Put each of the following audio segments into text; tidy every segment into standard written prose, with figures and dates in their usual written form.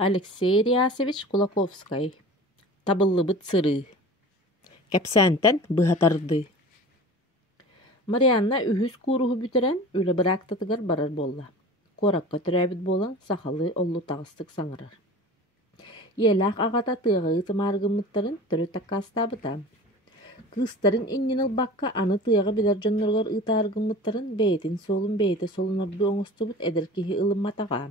Алексей Рясевич Кулаковскай. Табыллыбыт сыры. Кәпсәнтен быһатарды. Марианна үһүс кууруһу бүтерен үле бырактатыгар барар болла. Коракка төрәбит болан сахалы оллу тағыстык саңырар. Елах ағата тыға ытымаргымыттарын төрі таккастабыта. Кыстарын инниныл бакка аны тыга билер жонноргор ытааргымыттарын бейтин солун бейте солунорду оңостубут эдеркиһи ылымматаға.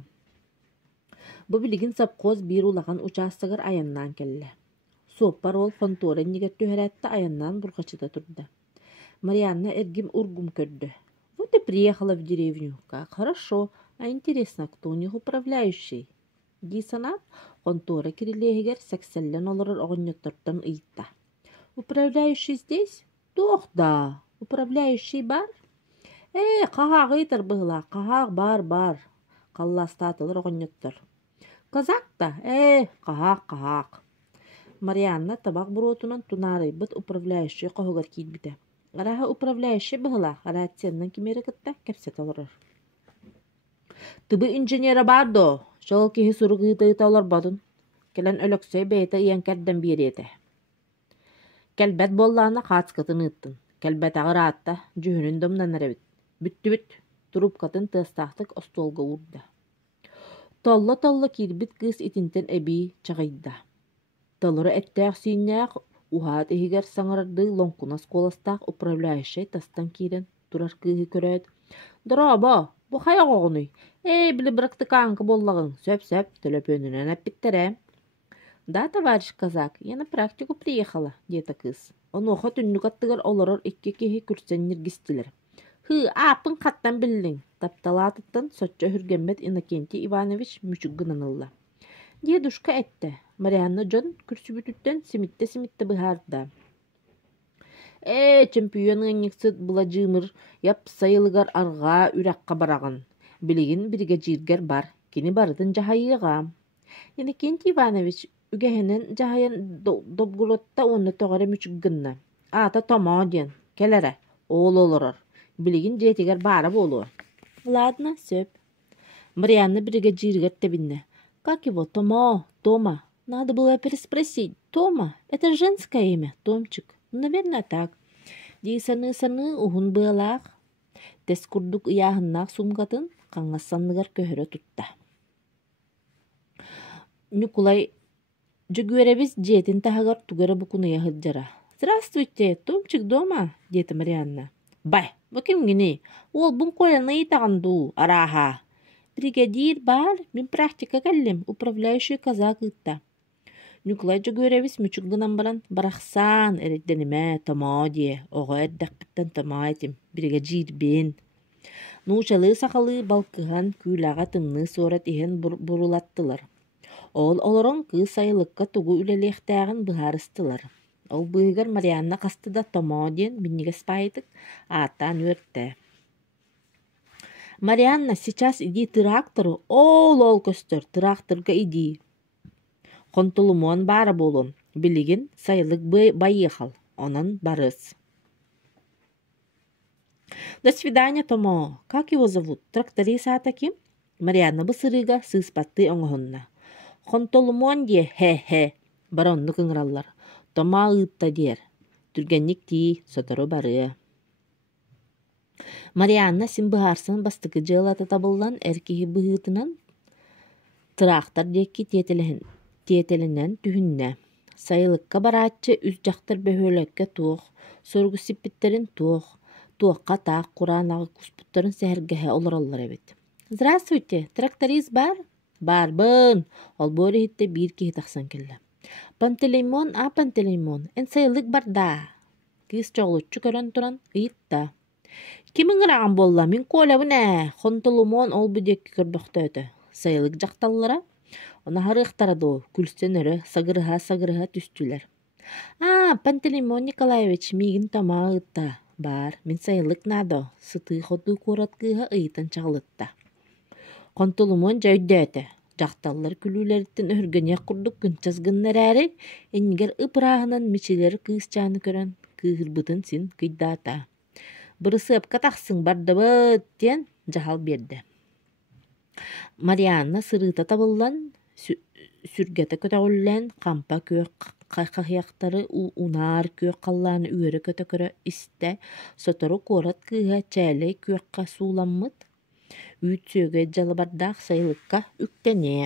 Бу билигин сапкоз бир улахан участагар аяннан келле. Соппар ол фонторен нигет төһәрәтте аяннан бургачыда турда. Марианна эргим ургум көрдө. Вот и приехала в деревню. Как хорошо. А интересно, кто у них управляющий? Дисанат, контора кирилегер секселлен олорор огоньоттортон ыйта. Управляющий здесь? Тох, да. Управляющий бар? Кахаг ыйтар быгла, кахаг бар. Калластатылыр огоньоттор. Казак-то? Кахаг. Марианна табак буротунан тунарыйбыт управляющий кохугар кийбите. Араха управляющий быгла, аратсеннен кимери кытта кепсет олорор. Тыбы инженера бардо, жол кихи суругыйты олар бадын. Келен өлөксөй бейте иен кәрден бирете. Келбет боллана хацкатын ыттын. Келбет агыр атта, жүхүнүн домнан эребит. Бүттүбүт, трубкатын тыстақтык остолга урда. Толла кирбит кыз итинтен эби чагайда. Толору эттәк сүйнәк ухат эхигер саңырарды лонкунас коластақ управляющий тастан кирен турар кыһы көрөт. Дорабо, бу хая огонуй. Били быракты канка боллагын, сөп төлөпөнүнөн аппиттере. Да, товарищ казак, я на практику приехала, дета кыз. Онуха түннүк аттыгар олорор икки кихи күрсен ниргистилер. Апын каттан биллиң, тапталатыттан соччо хүргенбет Иннокентий Иванович мүчүггынанылла. Дедушка этте, Марианна Джон күрсүбүтүттен симитте быһаарда. Чемпион ыңнексыт буладжымыр, яп сайылыгар арга үракка барагын. Билигин бирге жиргер бар, кини бардын жахайыга. Иннокентий Иванович үгехенен жахайын добгулотта онны тоғары мүчүггынна. Ата томо ден, келере, оол олорор. Билигин жетигер бары болу. Ладно, сөп. Марианна бирге жиргер тебинне. Как его, Тома? Надо было переспросить. Тома, это женское имя, Томчик. Наверное, так. Дейсаны ухун быалаах. Тес курдук ыяхыннаах сумкатын каңассанныгар көһөрө тутта. Нюкулай жүгүребиз жетин тахагар тугара букуная хыджара. Здравствуйте, Томчик дома? Дети Марианна. Бай, баким гини. Ол бун коляны итаганду, араха. Бригадир бар, мен практика кәллем, управляющий казак ытта. Нюклай жүгүребиз мүчүггынан баран барахсан эреддениме томо дие, ого эрдэхпиттен томо этим, бригадир бен. Нушалы сақалы балкыған күйлаға тымны сорат иһен бурулаттылар. Ол олорон кыз сайылыкка тугу үлелехтәгын быһарыстылар. Ол быгар Марианна кастыда томо диен биннигес пайтык аттан өртте. Марианна, сейчас иди трактору, ол көстөр, тракторга иди. Контулумон бары болун, билигин сайылык байыхал, онан барыс. До свидания, Томо. Как его зовут? Тракторист таким? Марианна бысырыга сыспатты оңғонна. Контулумон де, хе-хе, баронны кыңраллар. Тома ыытта дер, түргенник tii, сотору бары. Марианна син быһаарсын бастыкы жылата табылдан эркиһи быһыытынан трактор декки тиетелинен түһүннэ. Сайылыкка барааччы үс жактар бөһөлөккө туох, соргу сиппиттерин туохка таах кураанагы куспуттарын сэхэргэһэ олороллар эбит. Здравствуйте, тракторист бар? Барбын, ол бори хитте биир киһи тахсан келле. Пантелеймон, эн сайылык барда. Кыз чоғлуччу көрөн туран ыйытта. Кимин ыраган болла, мин коля бүнэ, хонтолумон ол бүдекки көрбөхтөөтө. Сайылык жакталлара, она харыахтараду, күлстен өрө, сагырыха түстүлер. Пантелеймон Николаевич, мигин тома ыытта. Бар, мин сайылык надо, сыты ходу кураткыга ыйтан чагылытта. Хонтолумон жайдөөтө. Жакталлар күлүүлерден өргөнөк курдук күнчазгыннар әрі, эннигер ыпырағынан мичилер кыысчааны көрөн, кыырбытын син кыйдаата. Бырысы катахсың бардабыт ден жахал берді. Марианна сырыта табылдан Сүргete көтөҕүллэн хампа күөх хайхахыахтары унаар күөх халлааны үөрэ көтөкөрө истэ сотору куорат кыыһа чээлэй күөххэ сууламмыт, үүт сүөгэ дьалыбардаах сайылыкка үктэнээ